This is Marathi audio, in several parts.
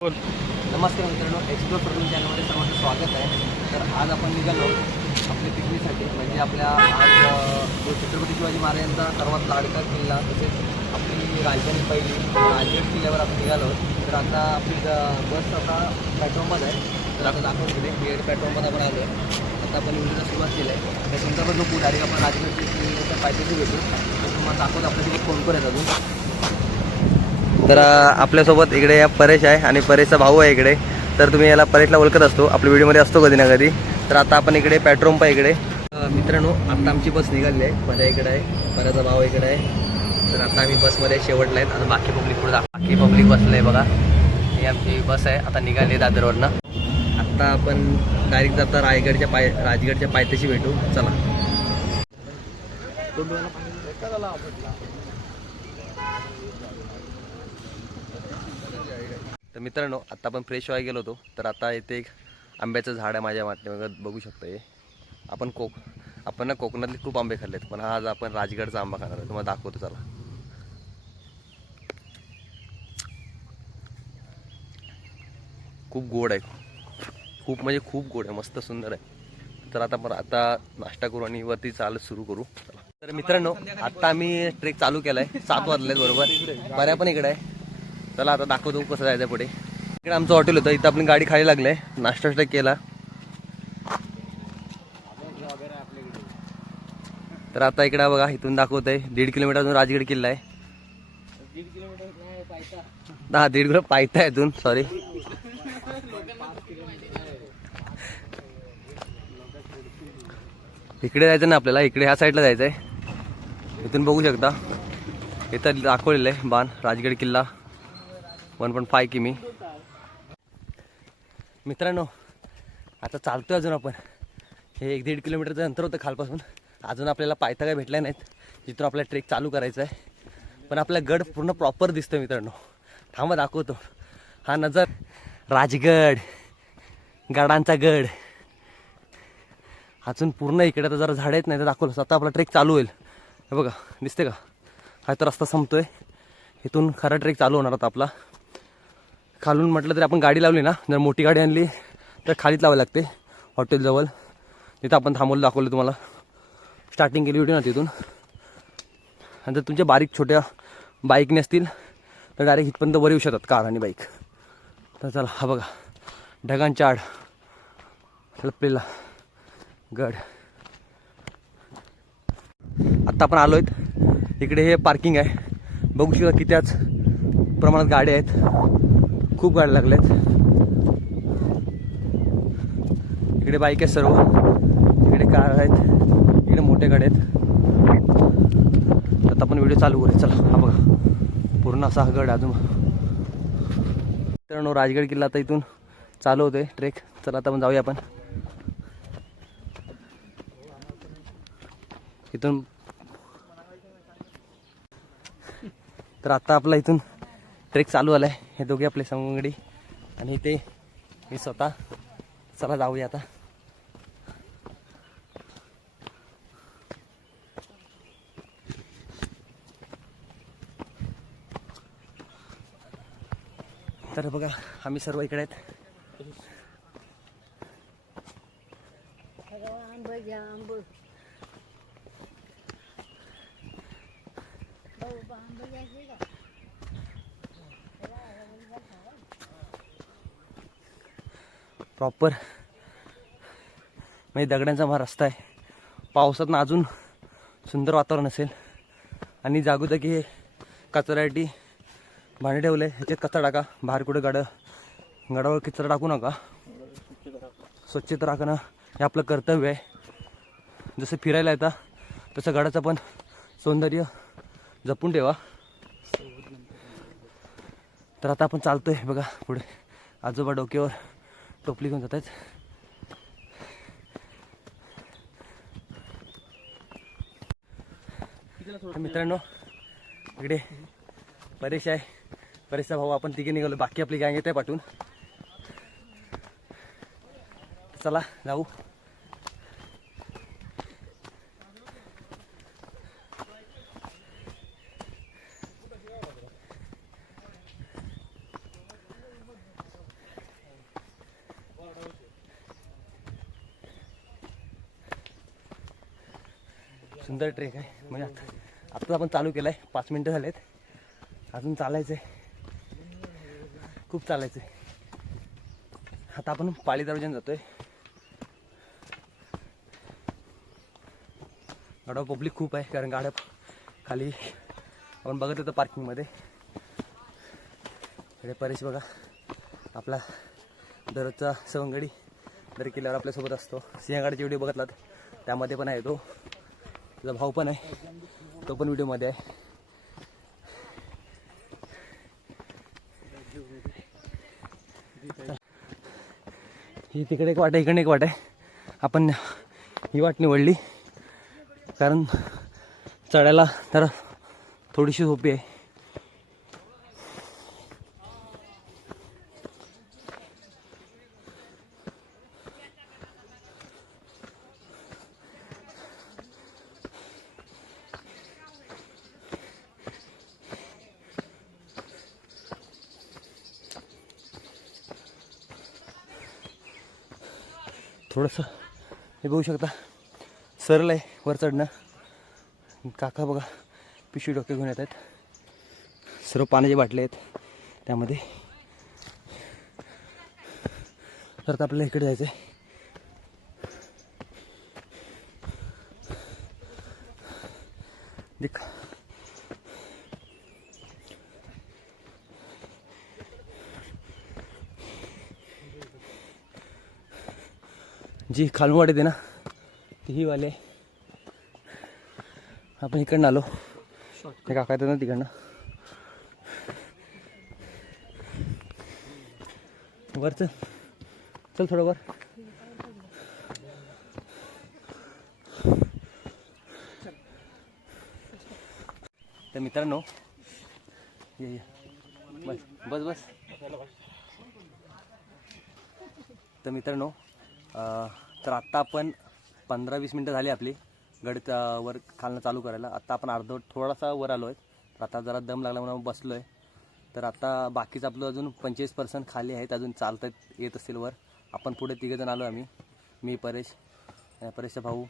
नमस्कार मित्रांनो, एक्सप्लोर करून चॅनलमध्ये सर्वांचं स्वागत आहे. तर आज आपण निघालो आपल्या पिकनिकसाठी. म्हणजे आपल्या आज जो छत्रपती शिवाजी महाराजांचा सर्वात लाडका किल्ला तसेच आपली राजधानी पहिली राजगड किल्ल्यावर आपण निघालो. तर आता आपली बस आता प्लॅटफॉर्मवर आहे. तर आपण दाखवून दिले गेट प्लॅटफॉर्मवर आपण आलो आहे. आता आपण व्हिडिओला सुरुवात केली आहे. तर तुमचा पण जो डायरेक्ट आपण राजगड किल्ल्याच्या पायथ्याशी भेटू. तर तुम्हाला दाखवतो आपल्यासोबत कोण कोण आहेत अजून. तर आपल्यासोबत इकडे परेश आहे आणि परेशचा भाऊ आहे इकडे. तर तुम्ही याला परेशला ओळखत असतो, आपल्या व्हिडिओमध्ये असतो कधी ना कधी. तर आता आपण इकडे पेट्रोल पंप आहे इकडे. मित्रांनो, आता आमची बस निघाली आहे. माझ्या इकडे आहे, परेशचा भाऊ इकडे आहे. तर आता आम्ही बसमध्ये शेवटला आहेत. आता बाकी पब्लिक पुढे बाकी पब्लिक बसलं आहे बघा. ही आमची बस आहे, आता निघाली आहे दादरवरनं. आत्ता आपण डायरेक्ट जाता राजगडच्या पायथ्याशी भेटू. चला. तर मित्रांनो, आता आपण फ्रेश व्हायला गेलो होतो. तर आता इथे एक आंब्याचं झाड आहे माझ्या वाटेवर, बघू शकतो. हे आपण ना कोकणातले खूप आंबे खाल्लेत, पण आज आपण राजगडचा आंबा खाणार आहे. तुम्हाला दाखवतो चला. खूप गोड आहे, खूप म्हणजे खूप गोड आहे, मस्त सुंदर आहे. तर आता नाश्ता करू आणि वरती चालत सुरू करू. तर मित्रांनो, आता आम्ही ट्रेक चालू केलाय. 7 वाजलेत बरोबर. बऱ्या पण इकडे आहे. चला आता दाखवतो कसं जायचं पुढे. इकडे आमचं हॉटेल होतं, इथं आपली गाडी खाली लागले. नाश्ता केला. तर आता इकडे बघा, इथून दाखवत आहे 1.5 किलोमीटर अजून राजगड किल्ला आहे. 1.5 किलोमीटर पायथा इथून, सॉरी. इकडे जायचं ना आपल्याला, इकडे ह्या साईडला जायचं आहे. इथून बघू शकता, इथं दाखवलेलं आहे बाण राजगड किल्ला 1.5 किमी. मित्रांनो, आता चालतोय अजून आपण. हे 1-1.5 किलोमीटरचं अंतर होतं खालपासून. अजून आपल्याला पायथा काय भेटला नाहीत, जिथून आपला ट्रेक चालू करायचा आहे. पण आपला गड पूर्ण प्रॉपर दिसतोय मित्रांनो. थांबा दाखवतो. हा नजर राजगड, गडांचा गड. अजून पूर्ण इकडे तर जरा झाड आहेत, नाही तर दाखवलं. आता आपला ट्रेक चालू होईल. हे बघा, दिसते का? हा तर रस्ता संपतोय. इथून खरा ट्रेक चालू होणार होता आपला. खालून म्हटलं तरी आपण गाडी लावली ना, जर मोठी गाडी आणली तर खालीच लावावी लागते हॉटेलजवळ. तिथं आपण थांबवलं, दाखवलं तुम्हाला. स्टार्टिंग केली व्हिडिओ ना तिथून. आणि जर तुमच्या बारीक छोट्या बाईकने असतील तर डायरेक्ट इथपर्यंत वर येऊ शकतात, कार आणि बाईक. तर चला, हा बघा ढगांच्या आड लपलेला गड. आत्ता आपण आलो आहेत इकडे. हे पार्किंग आहे, बघू शकता किती आज प्रमाणात गाड्या आहेत. खूप गाड्या लागल्यात. इकडे बाईक आहेत सर्व, इकडे कार आहेत, इकडे मोठ्या गाड्या आहेत. आता आपण व्हिडिओ चालू करूया. चला, हा बघा पूर्ण असा हा गड अजून. मित्रांनो, राजगड किल्ला आता इथून चालू होतोय ट्रेक. चला आता आपण जाऊया आपण इथून. तर आता आपला इथून ट्रेक चालू आलाय. हे दोघे आपले संगडी आणि इथे मी स्वतः. चला जाऊया आता. तर बघा, आम्ही सर्व इकडे आहेत. प्रॉपर म्हणजे दगडांचा हा रस्ता आहे. पावसात ना अजून सुंदर वातावरण असेल. आणि जागोजागी हे कचऱ्यासाठी भांडे ठेवले. ह्याच्यात कचरा टाका, बाहेर कुठे गडावर कचरा टाकू नका. स्वच्छता राखणं हे आपलं कर्तव्य आहे. जसं फिरायला येतं तसं गडाचं पण सौंदर्य जपून ठेवा. तर आता आपण चालतोय बघा पुढे. आजोबा डोक्यावर टोपली घेऊन जात आहेत. मित्रांनो, इकडे परेश आहे, परेशचा भाऊ. आपण तिघे निघालो, बाकी आपली गँग येते पाठवून. चला जाऊ. सुंदर ट्रेक आहे. म्हणजे आता आपण चालू केलं आहे, 5 मिनटं झालेत, अजून चालायचं आहे, खूप चालायचं आहे. आता आपण पाळी दरवाजाने जातोय. गाड्या पब्लिक खूप आहे, कारण गाड्या खाली आपण बघत होतो पार्किंगमध्ये. इकडे परेश बघा, आपला दररोजचा सवंगडी दर किल्ल्यावर आपल्यासोबत असतो. सिंहगडाचे व्हिडिओ बघितलात, त्यामध्ये पण आहे तो. त्याचा भाऊ पण आहे, तो पण व्हिडिओमध्ये आहे. ही तिकडे एक वाट आहे, इकडे एक वाट आहे. आपण ही वाट निवडली कारण चढायला तर थोडीशी सोपी आहे. थोडंसं हे बघू शकता, सरळ आहे वर चढणं. काका बघा पिशवी डोके घेऊन येत आहेत, सर्व पाण्याचे बाटले आहेत त्यामध्ये. तर आता आपल्याला इकडे जायचं आहे. देख जी खालून वाट येते ना, ती ही वाले. आपण इकडनं आलो, ते काका येतात ना तिकडनं. वर चल, चल थोडं वर. तर मित्रांनो, ये बस बस बस. तर मित्रांनो, तर आत्ता आपण 15-20 मिनटं झाली आपली गड वर खालनं चालू करायला. आत्ता आपण अर्धवट थोडासा वर आलो आहे. तर आता जरा दम लागला म्हणून बसलो आहे. तर आता बाकीचं आपलं अजून 25% खाली आहेत, अजून चालता येत असतील वर. आपण पुढे 3 जण आलो आम्ही, मी परेशचा भाऊ.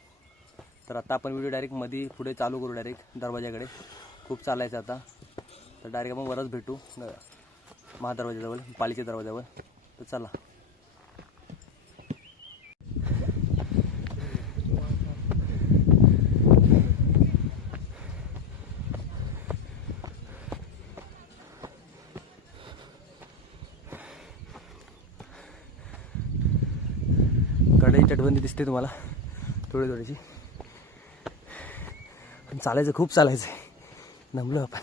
तर आता आपण व्हिडिओ डायरेक्ट मध्ये पुढे चालू करू, डायरेक्ट दरवाजाकडे. खूप चालायचं आता, तर डायरेक्ट आपण वरच भेटू महादरवाजाजवळ, पालीच्या दरवाजावर. तर चला. कडाई चटबंदी दिसते तुम्हाला थोडीशी. पण चालायचं, खूप चालायचं आहे, दमलो आपण.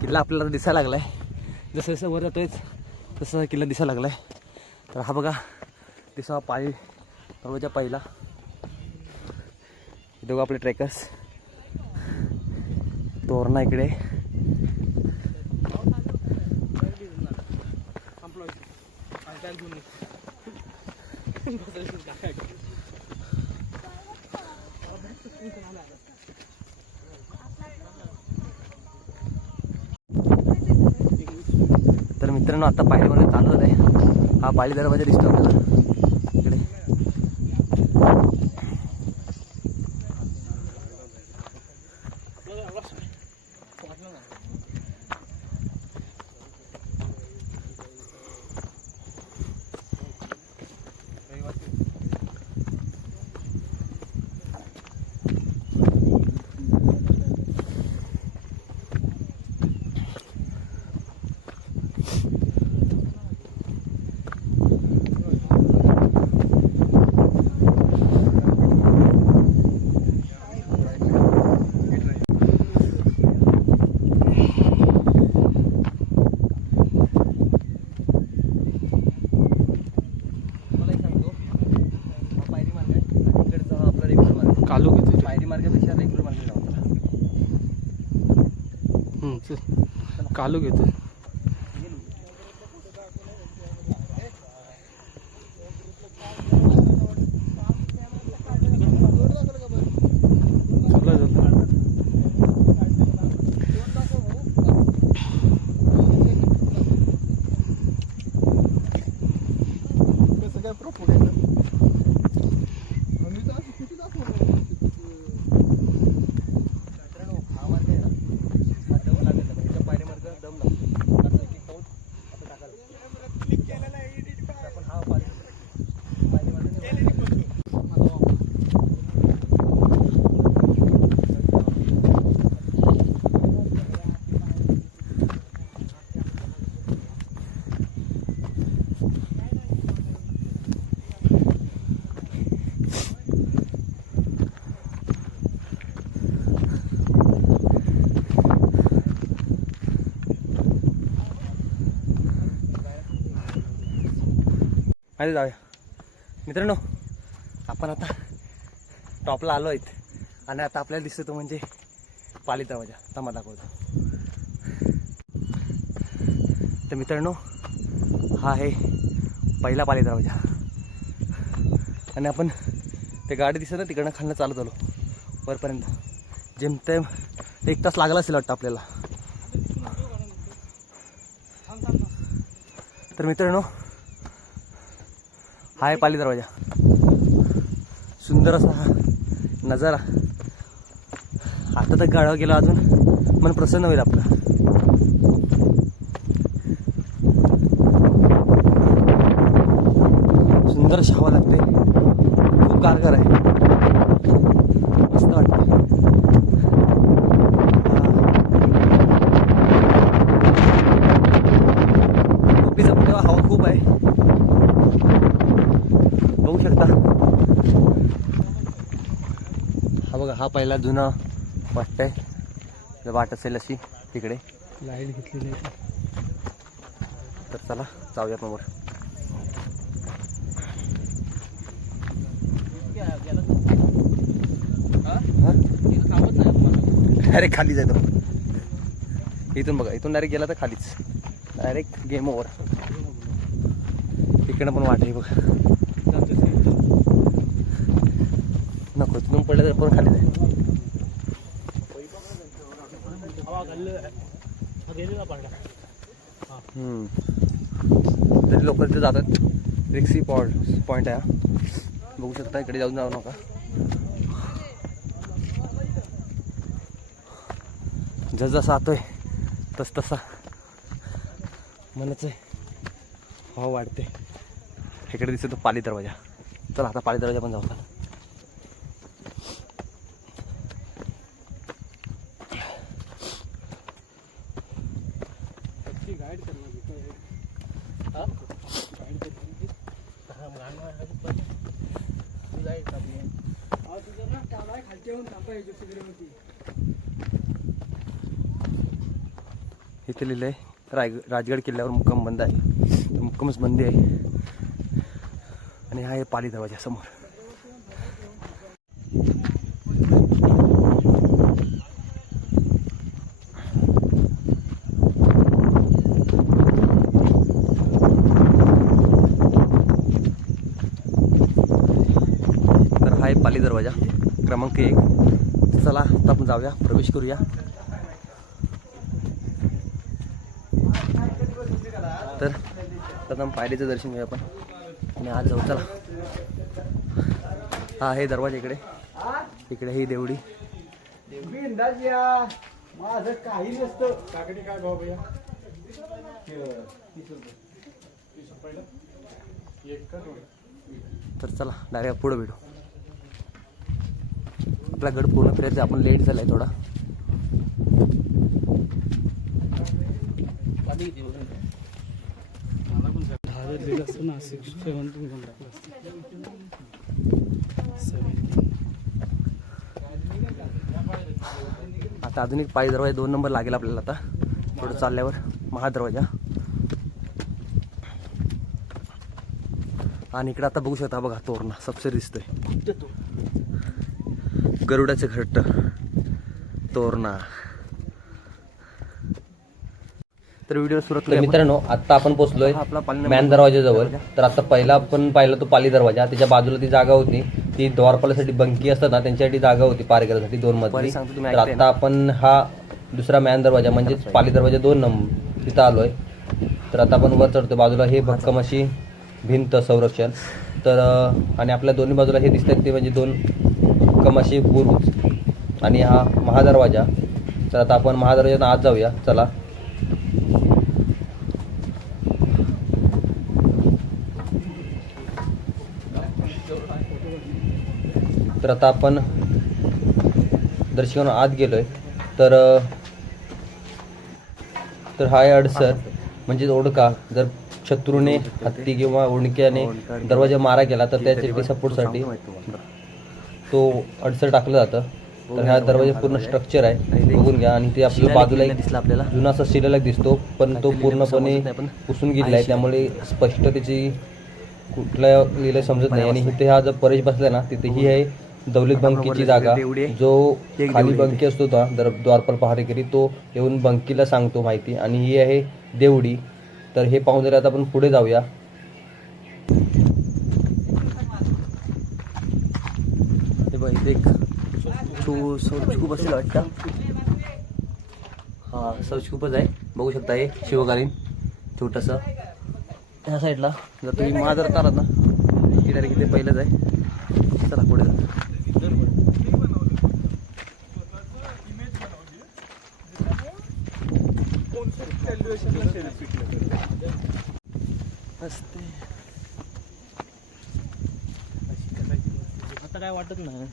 किल्ला आपल्याला दिसायला लागलाय, जसं जसं वर जातोय तसं किल्ला दिसायला लागलाय. तर हा बघा दिसा पायी दरवाजा पहिला. दोघं आपले ट्रेकर्स, तोरणा इकडे. तर मित्रांनो, आता पायरीमध्ये चालू झालं आहे. हा पाळी दरवाजा दिसतो आपल्याला इकडे. कालू घेतो. अरे जाऊया मित्रांनो, आपण आता टॉपला आलो आहेत आणि आता आपल्याला दिसतो तो म्हणजे पाली दरवाजा. तमा दाखवतो. तर मित्रांनो, हा आहे पहिला पाली दरवाजा आणि आपण ते गाडी दिसत ना तिकडनं खालनं चालत आलो वरपर्यंत. जेमतेम 1 तास लागला असेल वाटतं आपल्याला. तर मित्रांनो, हा आहे पाली दरवाजा. सुंदर असा हा नजारा. आता तर गाडवा गेला अजून मन प्रसन्न होईल आपलं. सुंदर हवा लागते. खूप गारगार आहे. मस्त वाटतं. टोपीचा पण तेव्हा हवा खूप आहे. बघू शकता. हा बघा, हा पहिला जुना वाटतंय. वाट असेल अशी तिकडे लाईट घेतलेली आहे. तर चला जाऊया समोर. डायरेक्ट खाली जातो. इथून बघा, इथून डायरेक्ट गेला तर खालीच. Direct game over. इकडं पण वाट आहे बघा. नको तिथून पडलं तर पण खाली जाईल. तरी लोक तिथे जातात. रिक्सी पॉइंट आहे. बघू शकता. इकडे जाऊ नका. जसा आतोय तसा मनाचं हवा वाढते. इकडे दिसतो पाली दरवाजा. चला आता पाली दरवाजा पण जाऊ. इथे लिहिलंय राजगड किल्ल्यावर मुक्काम बंद आहे. मुक्कामच बंदी आहे. आणि हा आहे पाली दरवाजा समोर. तर हा आहे पाली दरवाजा क्रमांक 1. चला आता आपण जाऊया, प्रवेश करूया. तर प्रथम पायरीचं दर्शन घेऊया आपण आणि आज जाऊ. चला. हा आहे दरवाजा. इकडे ही देवडी. माझं काही नसतं. काकडी काय भाव भैया? तर चला डायरेक्ट पुढे भेटू. आपला गड पूर्ण फिरायचं. आपण लेट झालाय थोडा. आता आधुनिक पायी दरवाजा 2 नंबर लागेल आपल्याला. आता थोडं चालल्यावर महादरवाजा. आणि इकडे आता बघू शकता बघा, तोरणा सबसे दिसतोय. गरुडाचे घट्ट तोरणा. तर व्हिडिओ सुरू तर मित्रांनो आत्ता आपण पोहोचलोय हा आपला पाली मॅन दरवाजाजवळ. तर आता पहिला आपण पाहिलं तो पाली दरवाजा, त्याच्या बाजूला ती जागा होती, ती द्वारपालासाठी बंकी असतात ना त्यांच्यासाठी जागा होती पार करण्यासाठी 2 मजली. बरं सांगतो तुम्ही तर ऐकताय आता आपण हा दुसरा मॅन दरवाजा म्हणजेच पाली दरवाजा 2 नंबर तिथं आलोय. तर आता आपण वर चढतो. बाजूला हे भक्कम अशी भिंत संरक्षण. तर आणि आपल्या दोन्ही बाजूला हे दिसतात ते म्हणजे 2 भक्कम अशी बुरुज आणि हा महादरवाजा. तर आता आपण महादरवाजातून आत जाऊया चला. तर आता आपण दर्शकांना आत गेलोय. तर तर हा आहे अडसर म्हणजे ओढका. जर शत्रूने हत्ती किंवा ओढक्याने दरवाजा मारा केला तर त्याच्या सपोर्टसाठी तो अडसर टाकलं जातं. तर हा दरवाजा पूर्ण स्ट्रक्चर आहे बघून घ्या. आणि ते आपल्या बाजूला एक दिसला आपल्याला. जुना असा शिलालेख दिसतो पण तो पूर्णपणे पुसून गेलेला आहे त्यामुळे स्पष्ट त्याची कुठल्या लिहिलं समजत नाही. आणि इथे हा जर परेश बसला ना तिथे ही आहे दौलत बंकीची जागा. जो खाली बंकी असतो ना द्वारपाल पहारेकरी तो येऊन बंकीला सांगतो माहिती. आणि ही आहे देवडी. तर हे पाहून जर आता आपण पुढे जाऊया. हे बघ इथे एक शौचकूप असेल वाटतं. हा शौचकूपच आहे बघू शकता. हे शिवकालीन छोटंसं. ह्या साईडला जर तुम्ही महादरात आलात ना की डायरेक्ट इथे पहिलंच आहे. चला पुढे जा. असते आता काय वाटत नाही.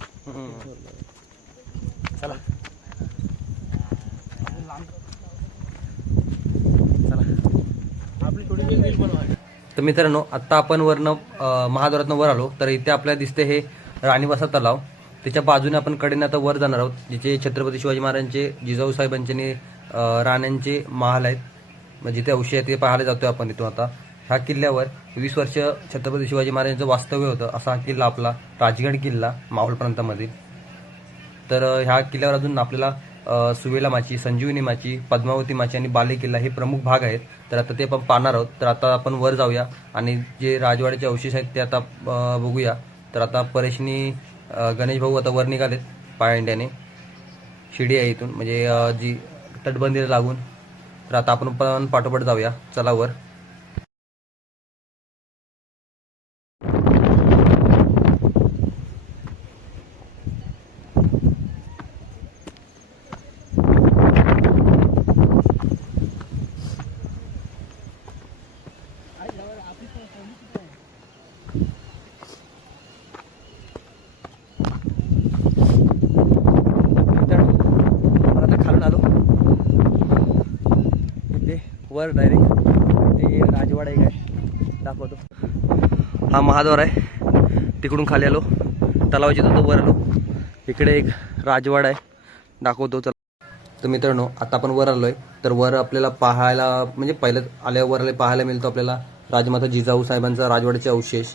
चला आपली थोडी वेळ बनवा. तर मित्रांनो आत्ता आपण वरनं महाद्वारातनं वर आलो. तर इथे आपल्याला दिसते हे राणीवासा तलाव. त्याच्या बाजूने आपण कडेने आता वर जाणार आहोत जिथे छत्रपती शिवाजी महाराजांचे जिजाऊ साहेबांचे राण्यांचे महाल आहेत. म्हणजे जिथे अवशेष आहे ते पाहायला जातोय आपण इथून. आता ह्या किल्ल्यावर 20 वर्ष छत्रपती शिवाजी महाराजांचं वास्तव्य होतं असा हा किल्ला आपला राजगड किल्ला मावळ प्रांतामधील. तर ह्या किल्ल्यावर अजून आपल्याला सुवेला माची, संजीवनी माची, पद्मावती माची आणि बाले किल्ला हे प्रमुख भाग आहेत. तर आता ते आपण पाहणार आहोत. तर आता आपण वर जाऊया आणि जे राजवाड्याचे अवशेष आहेत ते आता बघूया. तर आता परेशनी गणेश भाऊ आता वर निघालेत पायंड्याने. शिडी आहे इथून म्हणजे जी तटबंदीला लागून. तर आता आपण पण पाठोपाठ जाऊया चला वर. खालून आलो इथे वर डायरेक्ट ते राजवाडा एक आहे दाखवतो. हा महाद्वार आहे. तिकडून खाली आलो तलावाच्या तिथं वर आलो. इकडे एक राजवाडा आहे दाखवतो चला. तर मित्रांनो आता आपण वर आलोय. तर वर आपल्याला पाहायला म्हणजे पहिलं आल्यावर वर पाहायला मिळतो आपल्याला राजमाता जिजाऊ साहेबांचा राजवाड्याचे अवशेष.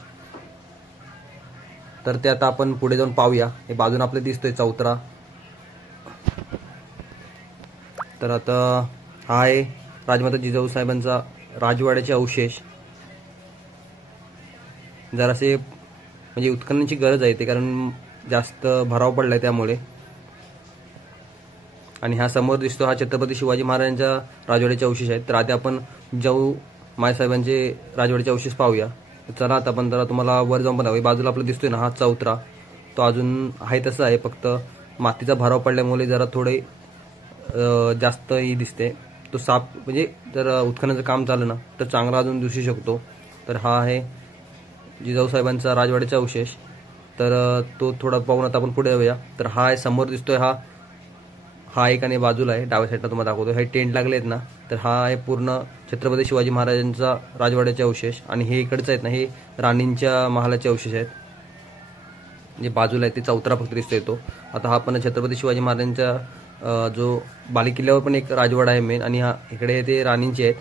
तर ते आता आपण पुढे जाऊन पाहूया. हे बाजून आपल्याला दिसतोय चौतरा. तर आता हा आहे राजमाता जिजाऊ साहेबांचा राजवाड्याचे अवशेष. जरासे म्हणजे उत्खननाची गरज आहे ते कारण जास्त भराव पडलाय त्यामुळे. आणि हा समोर दिसतो हा छत्रपती शिवाजी महाराजांच्या राजवाड्याचे अवशेष आहेत. तर आता आपण जिजाऊ मायसाहेबांचे राजवाड्याचे अवशेष पाहूया. चला आता आपण जरा तुम्हाला वर जाऊन पण बाजूला आपला दिसतोय ना हा चौतरा तो अजून आहे तसा आहे. फक्त मातीचा भराव पडल्यामुळे जरा थोडे जास्त ही दिसते. तो साफ म्हणजे जर उत्खननाचं काम झालं ना तर चांगला अजून दिसू शकतो. तर हा आहे जिजाऊ साहेबांचा राजवाड्याचा अवशेष. तर तो थोडा पाहून आता आपण पुढे जाऊया. तर हा आहे समोर दिसतोय हा एक आणि बाजूला आहे डाव्या साईडला तुम्हाला दाखवतो. हे टेंट लागले आहेत ना तर हा आहे पूर्ण छत्रपती शिवाजी महाराजांचा राजवाड्याचे अवशेष. आणि हे इकडचं आहेत ना हे राणींच्या महालाचे अवशेष आहेत. जे बाजूला आहे ते चौतरा फक्त दिसतोय तो. आता हा पण छत्रपती शिवाजी महाराजांच्या जो बालेकिल्ल्यावर पण एक राजवाडा आहे मेन. आणि हा इकडे ते राणींचे आहेत.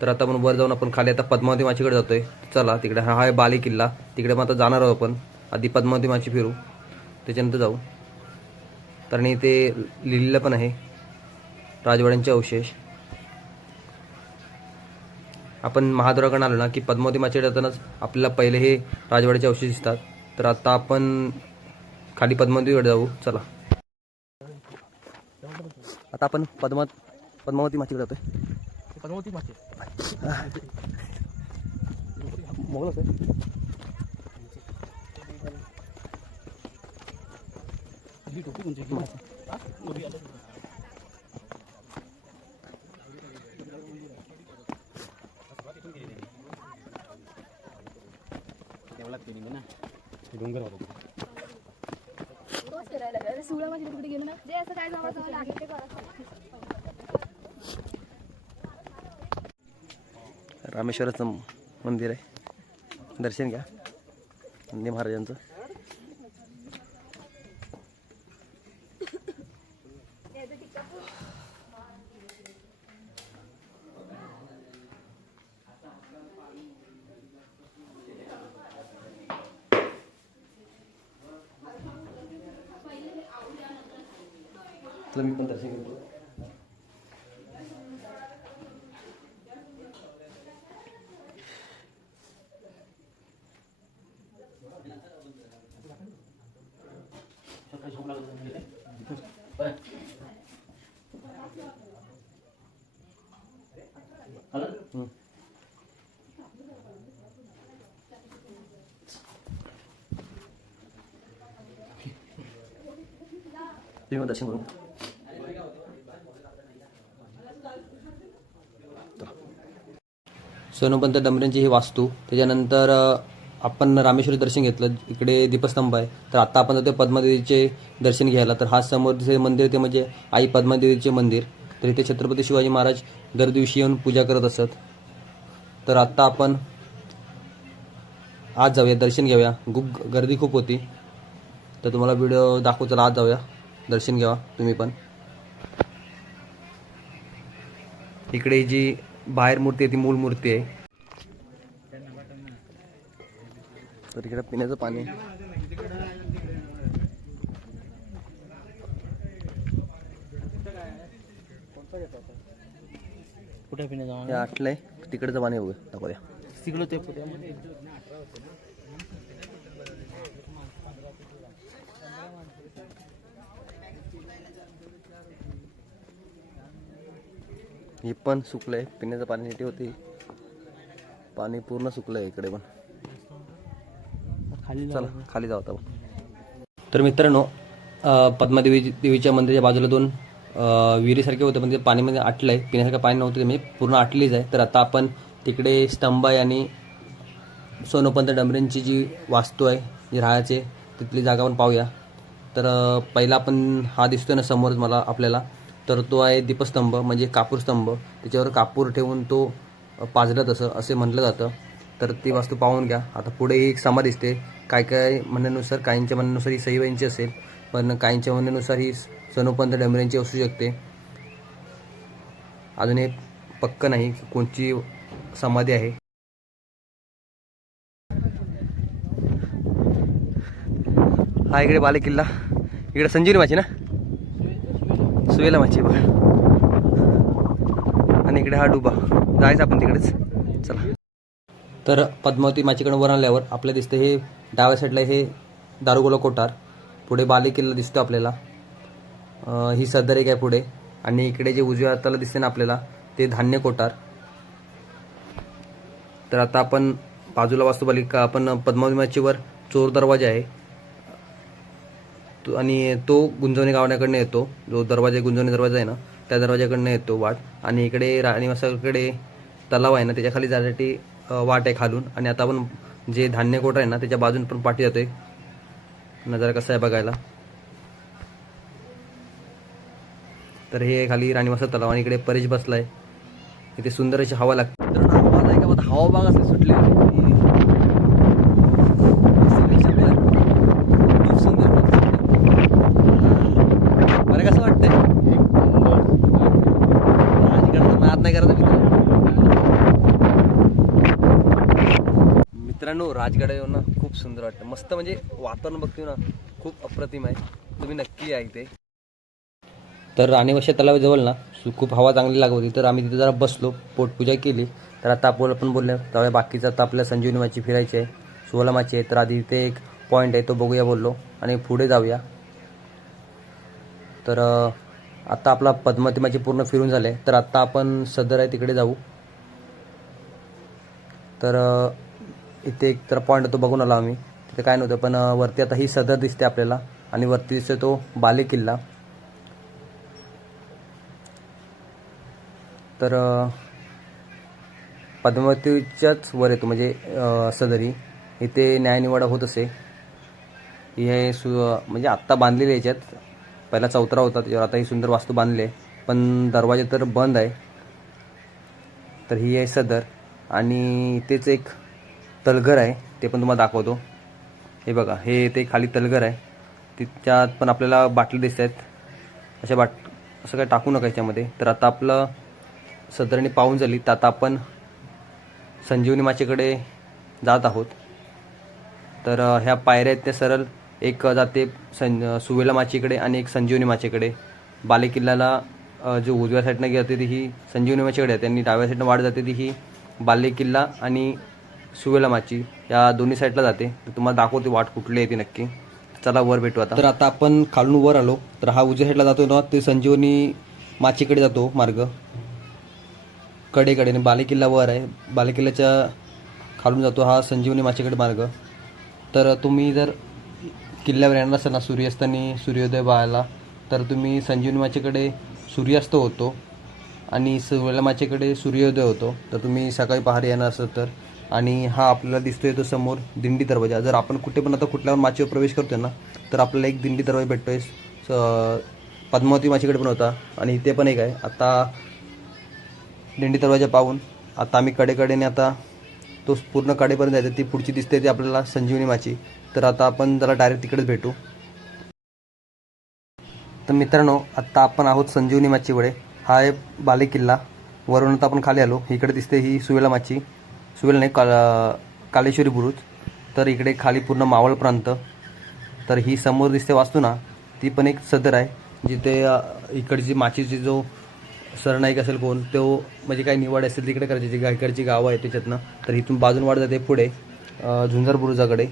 तर आता आपण वर जाऊन आपण खाली आता पद्मावती माचीकडे जातोय. चला तिकडे हा आहे बालेकिल्ला. तिकडे मग आता जाणार आहोत आपण. आधी पद्मावती माची फिरू त्याच्यानंतर जाऊ. कारण इथे लिहिलेलं पण आहे राजवाड्यांचे अवशेष. आपण महाद्वाराकडून आलो ना की पद्मावती माचीकडे जातानाच आपल्याला पहिले हे राजवाड्याचे अवशेष दिसतात. तर आता आपण खाली पद्मावतीकडे जाऊ. चला आता आपण पद्मावती माचीकडे जातोय. पद्मावती माची मोगलच आहे. डोंगर होता रामेश्वराचं मंदिर आहे. दर्शन घ्या नंदी महाराजांचं. तुला मी पण दर्शन घेतो. तुम्ही दर्शन करू. सोनोपंत डमरेंची ही वास्तू. त्याच्यानंतर आपण रामेश्वरी दर्शन घेतलं. इकडे दीपस्तंभ आहे. तर आता आपण जातो पद्मादेवीचे दर्शन घ्यायला. तर हा समोरचे मंदिर ते म्हणजे आई पद्मादेवीचे मंदिर. तर इथे छत्रपती शिवाजी महाराज दर दिवशी येऊन पूजा करत असत. तर आता आपण आज जाऊया दर्शन घेऊया. गर्दी खूप होती तर तुम्हाला व्हिडिओ दाखवू. चला आज जाऊया दर्शन घ्यावा तुम्ही पण. इकडे जी बाहेर मूर्ती आहे ती मूळ मूर्ती आहे. तर इकडे पिण्याचं पाणी आहे. कुठे पिण्याचा हे आटलंय तिकडचं पाणी बघूया दाखवूया. तिकडं ते पुण्यामध्ये हे पण सुकलंय. पिण्याचं पाणी नीट होती. पाणी पूर्ण सुकलंय इकडे पण. खाली चला खाली जाऊ आता. तर मित्रांनो देवीच्या मंदिराच्या बाजूला दोन विहिरीसारखे होते पण ते पाणीमध्ये आटलंय. पिण्यासारखं पाणी नव्हतं ते म्हणजे पूर्ण आटलीच आहे. तर आता आपण तिकडे स्तंभ आहे आणि सोनोपंत डमरेंची जी वास्तू आहे जी राहायचे तिथली जागा पण पाहूया. तर पहिला आपण हा दिसतोय ना समोर मला आपल्याला. तर तो आहे दीपस्तंभ म्हणजे कापूर स्तंभ. त्याच्यावर कापूर ठेवून तो पाजलं तसं असे म्हटलं जातं. तर ती वास्तू पाहून घ्या. आता पुढे ही एक समाधी दिसते. काय म्हणण्यानुसार काहींच्या म्हणण्यानुसार ही सईबाईंची असेल पण काहींच्या म्हणण्यानुसार ही सोनोपंत डमरेंची असू शकते. अजून हे पक्क नाही की कोणची समाधी आहे. हा इकडे बालेकिल्ला. इकडे संजीवनी माची ना सुवेला माची बघा. आणि इकडे हा डुबा. जायचं आपण तिकडेच. चला. तर पद्मावती माचीकडे वर आल्यावर आपल्याला दिसतं हे डाव्या साईडला हे दारुगोला कोठार. पुढे बालेकिल्ला दिसतो आपल्याला. ही सदर एक आहे पुढे. आणि इकडे जे उजव्या हाताला दिसते ना आपल्याला ते धान्य कोठार. तर आता आपण बाजूला वास्तू बालिका आपण पद्मावती माचीवर चोर दरवाजा आहे आणि तो गुंजवणी गावण्याकडनं येतो. जो दरवाजा गुंजवणी दरवाजा आहे ना त्या दरवाजाकडनं येतो वाट. आणि इकडे राणीवासाकडे तलाव आहे ना त्याच्या खाली जाण्यासाठी वाट आहे खालून. आणि आता आपण जे धान्य कोठार आहे ना त्याच्या बाजून पण पाठी जातोय. नजारा कसा आहे बघायला. तर हे खाली राणीवासा तलाव आणि इकडे परेश बसलाय. इथे सुंदर अशी हवा लागते. तर आवाज आहे का मग हवा बाग असे सुटले. खूप सुंदर. बरं कसं वाटतंय. राजगडाचा नाद नाही करायचा मित्रांनो. राजगड येऊन ना खूप सुंदर वाटतं. मस्त म्हणजे वातावरण बघतोय ना खूप अप्रतिम आहे. तुम्ही नक्की या इथे. तर राणीवासा तलावाजवळ ना खूप हवा चांगली लागत होती. तर आम्ही तिथे जरा बसलो पोटपूजा केली. तर आता आपण बोललो त्यावेळी बाकीचं आता आपल्याला संजीवनी माची फिरायची आहे, सुवला माची आहे. तर आधी इथे एक पॉईंट आहे तो बघूया बोललो आणि पुढे जाऊया. तर आता आपला पद्मावती माची पूर्ण फिरून झाले. तर आता आपण सदर आहे तिकडे जाऊ. तर इथे एक तर पॉईंट तो बघून आलो आम्ही, तिथे काय नव्हतं, पण वरती आता ही सदर दिसते आपल्याला आणि वरती दिसतो तो बाले किल्ला. तर पद्मावतीच्याच वर येतो म्हणजे सदरी इथे न्यायनिवाडा होत असे. हे म्हणजे आत्ता बांधलेले याच्यात पहिला चौतरा होता त्याच्यावर आता ही सुंदर वास्तू बांधली आहे, पण दरवाजे तर बंद आहे. तर ही आहे सदर आणि इथेच एक तलघर आहे, ते पण तुम्हाला दाखवतो. हे बघा, हे ते खाली तलघर आहे, तिच्यात पण आपल्याला बाटली दिसत आहेत. असं काय टाकू नका याच्यामध्ये. तर आता आपलं सदरणी पाहून झाली, तर आता आपण संजीवनी माचेकडे जात आहोत. तर ह्या पायऱ्या आहेत त्या सरळ एक जाते सुवेला माचीकडे आणि एक संजीवनी माचेकडे. बालेकिल्ल्याला जो उजव्या साईडनं जाते ती ही संजीवनी माचीकडे आहे, त्यांनी डाव्या साईडनं वाढ जाते ती ही बालेकिल्ला आणि सुवेला माची या दोन्ही साईडला जाते. तर तुम्हाला दाखवते वाट कुठली आहे ती नक्की. चला वर भेटू आता. तर आता आपण खालून वर आलो, तर हा उजव्या साईडला जातो ना, ते संजीवनी माचीकडे जातो मार्ग कडेकडे. बालेकिल्ला वर आहे, बालेकिल्ल्याच्या खालून जातो हा संजीवनी माचीकडे मार्ग. तर तुम्ही जर किल्ल्यावर येणार असाल ना सूर्यास्तानी सूर्योदय पाहायला, तर तुम्ही संजीवनी माचीकडे सूर्यास्त होतो आणि सुवेला माचीकडे सूर्योदय होतो. तर तुम्ही सकाळी पहाटे येणार असाल तर. आणि हा आपल्याला दिसतोय तो समोर दिंडी दरवाजा. जर आपण कुठे पण आता कुठल्यावर माचीवर प्रवेश करतोय ना, तर आपल्याला एक दिंडी दरवाजा भेटतोय. पद्मावती माचीकडे पण होता आणि इथे पण एक आहे. आता दिंडी दरवाजा पाहून आता आम्ही कडेकडेने आता तो पूर्ण कडेपर्यंत जायचं. ती पुढची दिसते ती आपल्याला संजीवनी माची. तर आता आपण जरा डायरेक्ट तिकडेच भेटू. तर मित्रांनो, आत्ता आपण आहोत संजीवनी माचीकडे. हा आहे बालेकिल्ला. वरून आता आपण खाली आलो. इकडे दिसते ही सुवेला माची, सुवेला नाही कालेश्वरी बुरुज. तर इकडे खाली पूर्ण मावळ प्रांत. तर ही समोर दिसते वास्तू ना, ती पण एक सदर आहे, जिथे इकडची माचीची जो सरनाईक असेल कोण तो म्हणजे काही निवड असेल तिकडे करायची, जी इकडची गावं आहे त्याच्यातनं. तर इथून बाजून वाढ जाते पुढे झुंजार बुरुजाकडे.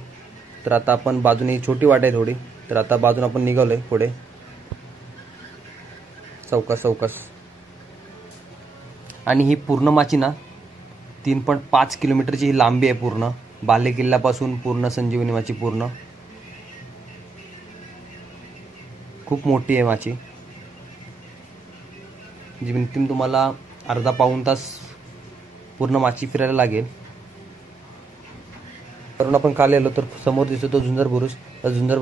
तर आता आपण बाजूने छोटी वाट आहे थोडी, तर आता बाजून आपण निघालो आहे पुढे चौकास. आणि ही पूर्ण माची ना 3.5 किलोमीटरची ही लांबी आहे पूर्ण, बालेकिल्ल्यापासून पूर्ण संजीवनी माची पूर्ण. खूप मोठी आहे माची, जी मिनिमम तुम्हाला अर्धा पाऊण तास पूर्ण माची फिरायला लागेल. वरून आपण खाली आलो तर समोर दिसतो तो झुंजार बुरुज. त्या झुंजार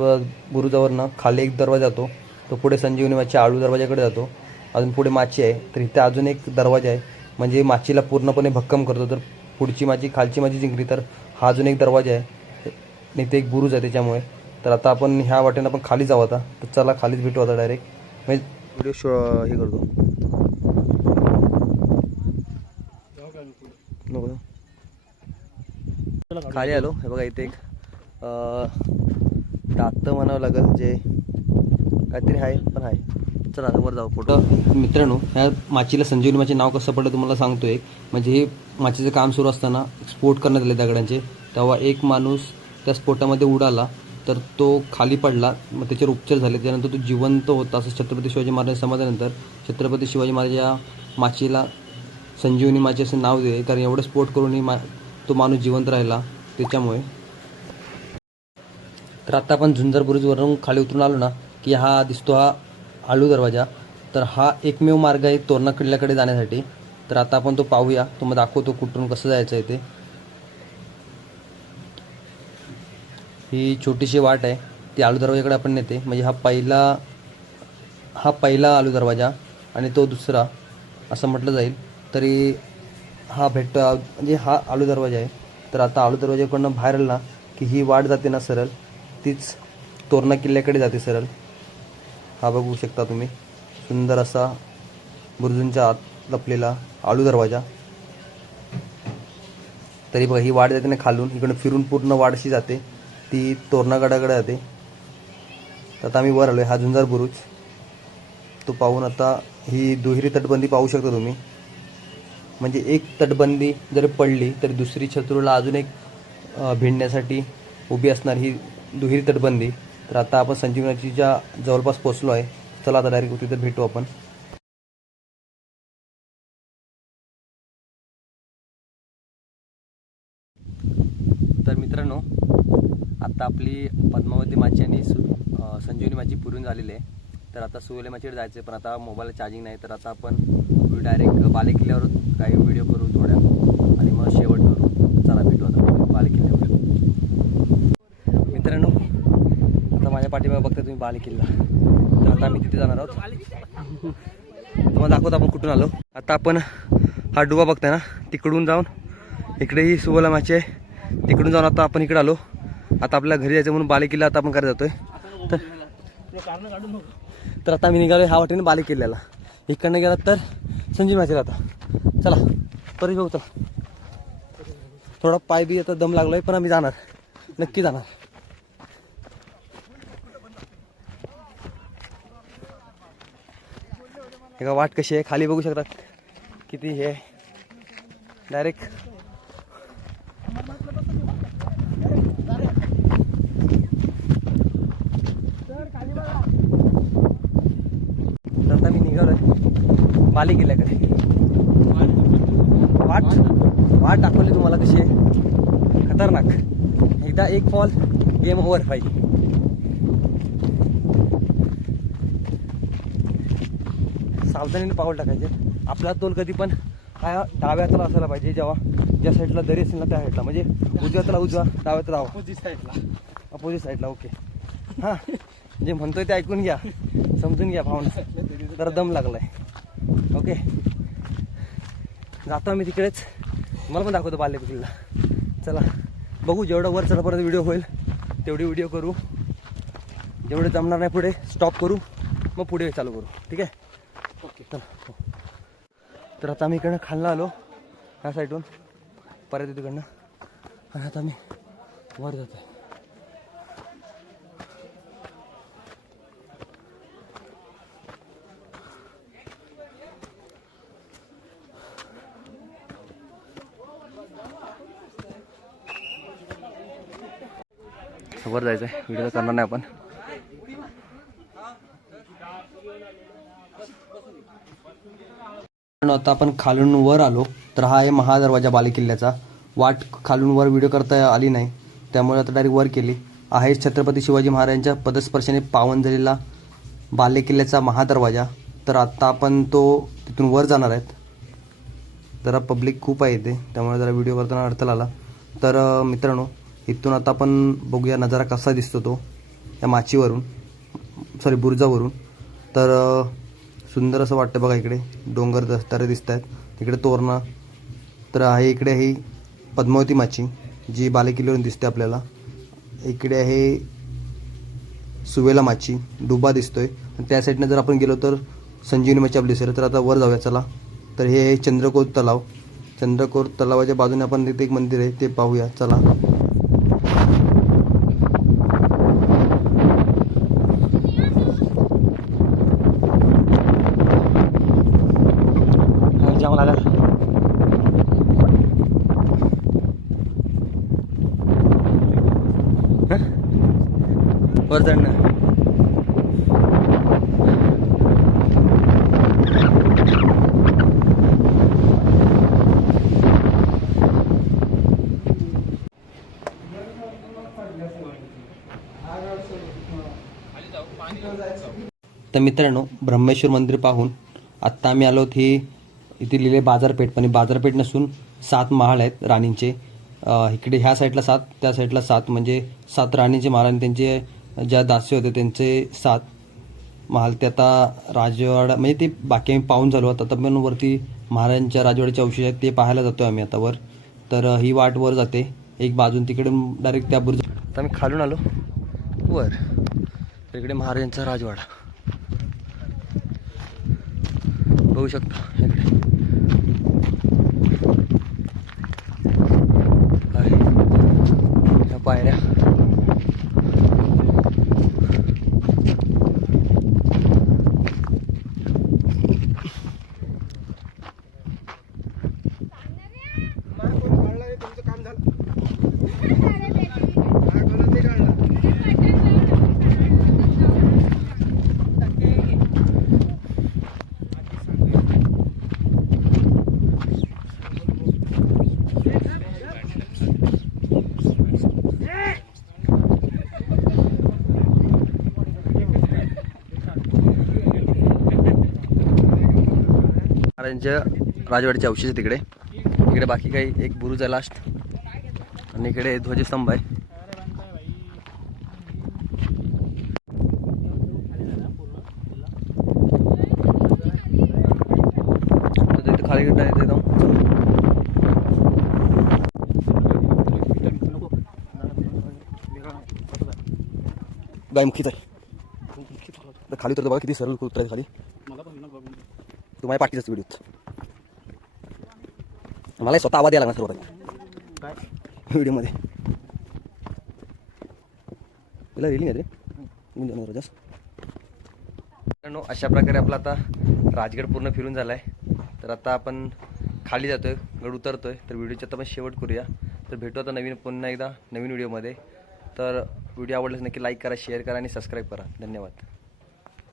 बुरुजावरनं खाली एक दरवाजा जातो, तो पुढे संजीवनी माची आळू दरवाजाकडे जातो. अजून पुढे माची आहे, तर इथे अजून एक दरवाजा आहे, म्हणजे माचीला पूर्णपणे भक्कम करतो. तर पुढची माची खालची माची जिंकली तर हा अजून एक दरवाजा आहे, इथे एक बुरुज आहे त्याच्यामुळे. तर आता आपण ह्या वाटेनं आपण खाली जाऊ आता. तर चला खालीच भेटू आता डायरेक्ट. म्हणजे व्हिडिओ हे करतो नको. खाली आलो, हे बघा इथे एक दातं म्हणावं लागेल, जे काहीतरी आहे पण आहे. चला आता वर जाऊ फोटो. मित्रांनो, ह्या माचीला संजीवनी माची नाव कसं पडलं तुम्हाला सांगतो. एक म्हणजे हे माचीचं काम सुरू असताना स्फोट करण्यात आले दगडांचे, तेव्हा एक माणूस त्या स्फोटामध्ये उडाला, तर तो खाली पडला. मग त्याच्यावर उपचार झाले, त्यानंतर तो जिवंत होता असं छत्रपती शिवाजी महाराज समाजानंतर छत्रपती शिवाजी महाराज या माचीला संजीवनी माची असं नाव दिले, कारण एवढं स्फोट करूनही तो माणूस जिवंत राहिला त्याच्यामुळे. तर आता आपण झुंजार बुरुजवरून खाली उतरून आलो ना, की हा दिसतो हा आळू दरवाजा. तर हा एकमेव मार्ग आहे तोरणा किल्ल्याकडे जाण्यासाठी. तर आता आपण तो पाहूया, तो मग दाखवतो कुठून कसं जायचं आहे ते. ही छोटीशी वाट आहे, ती आळू दरवाजाकडे आपण नेते. म्हणजे हा पहिला आळू दरवाजा आणि तो दुसरा असं म्हटलं जाईल. तरी हा म्हणजे हा आळू दरवाजा आहे. तर आता आळू दरवाजाकडनं बाहेर आला ना, की ही वाट जाते ना सरळ, तीच तोरणा किल्ल्याकडे जाते सरळ. हा बघू शकता तुम्ही, सुंदर असा बुरुजांच्या आत लपलेला आळू दरवाजा. तरी बघा ही वाट जाते ना खालून, इकडून फिरून पूर्ण वाट अशी जाते, ती तोरणागडाकडे जाते. तर आता आम्ही वर आलो आहे, हा झुंजार बुरुज तो पाहून आता ही दुहेरी तटबंदी पाहू शकता तुम्ही. म्हणजे एक तटबंदी जर पडली तर दुसरी शत्रूला अजून एक भिडण्यासाठी उभी असणार ही दुहेरी तटबंदी. तर आता आपण संजीवनीच्या जवळपास पोचलो आहे. चला आता डायरेक्ट तिथे भेटू आपण. तर मित्रांनो, आता आपली पद्मावती माची आणि संजीवनी माची पुरून झालेली आहे. तर आता सुवेला माचीकडे जायचं आहे, पण आता मोबाईलला चार्जिंग नाही. तर आता आपण डायरेक्ट बाले किल्ल्यावर काही व्हिडिओ करू थोड्या आणि मग शेवट करू. चला भेटू आता बाले किल्ल्यावर. मित्रांनो, आता माझ्या पाठीमागे बघता तुम्ही बाले किल्ला. तर आता आम्ही तिथे जाणार आहोत. तुम्हाला दाखवतो आपण कुठून आलो. आता आपण हा डुबा बघताय ना, तिकडून जाऊन इकडे ही सुवेला माची आहे, तिकडून जाऊन आता आपण इकडे आलो. आता आपल्याला घरी जायचं म्हणून बाले किल्ला आता आपण करायला जातोय. तर आता आम्ही निघालो ह्या वाटेने बाले किल्ल्याला. इकडनं गेला तर संजीवनी माचीला. आता चला परत बघू. चला, थोडा पाय बी आता दम लागलोय, पण आम्ही जाणार, नक्की जाणार. हे का वाट कशी आहे खाली बघू शकतात किती हे डायरेक्ट. तर आता मी निघालोय बाले किल्ल्याकडे. वाट दाखवली तुम्हाला कशी आहे, खतरनाक. एकदा एक फॉल गेम ओव्हर पाहिजे. सावधानीने पाऊल टाकायचे. आपला तोल कधी पण हा डाव्या हाताला असायला पाहिजे. जेव्हा ज्या साईडला दरी असेल ना त्या साईडला, म्हणजे उजव्या हाताला उजवा, डाव्या हाताला अपोजिट साईडला. ओके, हां, जे म्हणतोय ते ऐकून घ्या, समजून घ्या भावना. जरा दम लागलाय. ओके, जातो आम्ही तिकडेच. मला पण दाखवतो बाले किल्ला. चला बघू, जेवढं वर चढापर्यंत व्हिडिओ होईल तेवढी व्हिडिओ करू. जेवढे जमणार नाही पुढे स्टॉप करू, मग पुढे चालू करू. ठीक आहे, ओके चला. तर आता आम्ही इकडनं खाल्लं आलो ह्या साईडून परत तिकडनं, आणि आता आम्ही वर जातो आहे. वर जायचं आहे, व्हिडिओ करणार नाही आपण. आता आपण खालून वर आलो. तर हा आहे महादरवाजा बाले किल्ल्याचा. वाट खालून वर व्हिडिओ करता आली नाही, त्यामुळे आता डायरेक्ट वर केली. आहे छत्रपती शिवाजी महाराजांच्या पदस्पर्शाने पावन झालेला बाले किल्ल्याचा महादरवाजा. तर आता आपण तो तिथून वर जाणार आहेत. जरा पब्लिक खूप आहे इथे, त्यामुळे जरा व्हिडिओ करताना अडथळा आला. तर मित्रांनो, इथून आता आपण बघूया नजारा कसा दिसतो तो या माचीवरून, सॉरी बुरुजावरून. तर सुंदर असं वाटतं बघा. इकडे डोंगर दस्तारे दिसत आहेत, तिकडे तोरणा. तर आहे इकडे ही पद्मावती माची जी बाले किल्ल्यावरून दिसते आपल्याला. इकडे आहे सुवेला माची, डुबा दिसतोय. आणि त्या साईडनं जर आपण गेलो तर संजीवनी माची आपली दिसेल. तर आता वर जाऊया चला. तर हे आहे चंद्रकोर तलाव. चंद्रकोर तलावाच्या बाजूने आपण तिथे एक मंदिर आहे, ते पाहूया चला. जाऊ लागल वर चढणं. तर मित्रांनो, ब्रह्मेश्वर मंदिर पाहून आत्ता आम्ही आलो ही इथे लिहिले बाजारपेठ, पण बाजारपेठ नसून 7 महाल आहेत राणींचे. इकडे ह्या साईडला 7, त्या साईडला 7, म्हणजे 7 राणींचे महाल आणि त्यांचे ज्या दासी होते त्यांचे 7 महाल. ते आता राजवाडा म्हणजे ते बाकी आम्ही पाहून झालो. आता पण वरती महाराजांच्या राजवाड्याचे अवशेष आहेत ते पाहायला जातो आम्ही आता वर. तर ही वाट वर जाते एक बाजून, तिकडे डायरेक्ट त्या बुरुज. आता आम्ही खालून आलो वर. तर इकडे महाराजांचा राजवाडा बघू शकता. इकडे ह्या पायऱ्या. महाराजांच्या राजवाड्याचे अवशेष तिकडे. इकडे बाकी काही एक बुरुज आहे लास्ट आणि इकडे ध्वजस्तंभ आहे. तर तिथे खाली येते जाऊन गायमुखीच आहे. तर खाली उतरतो बघा किती सरळ उतरायचं खाली. तुम्हाला पाठीचाच व्हिडिओ मला स्वतः आवाज यायला लागणार सर्व व्हिडिओमध्ये. तिला रेलिंग आहे रे जास्त. अशा प्रकारे आपला आता राजगड पूर्ण फिरून झाला आहे. तर आता आपण खाली जातोय, गड उतरतोय. तर व्हिडिओचा आता आपण शेवट करूया. तर भेटू आता पुन्हा एकदा नवीन व्हिडिओमध्ये. तर व्हिडिओ आवडल्यास नक्की लाईक करा, शेअर करा आणि सबस्क्राईब करा. धन्यवाद.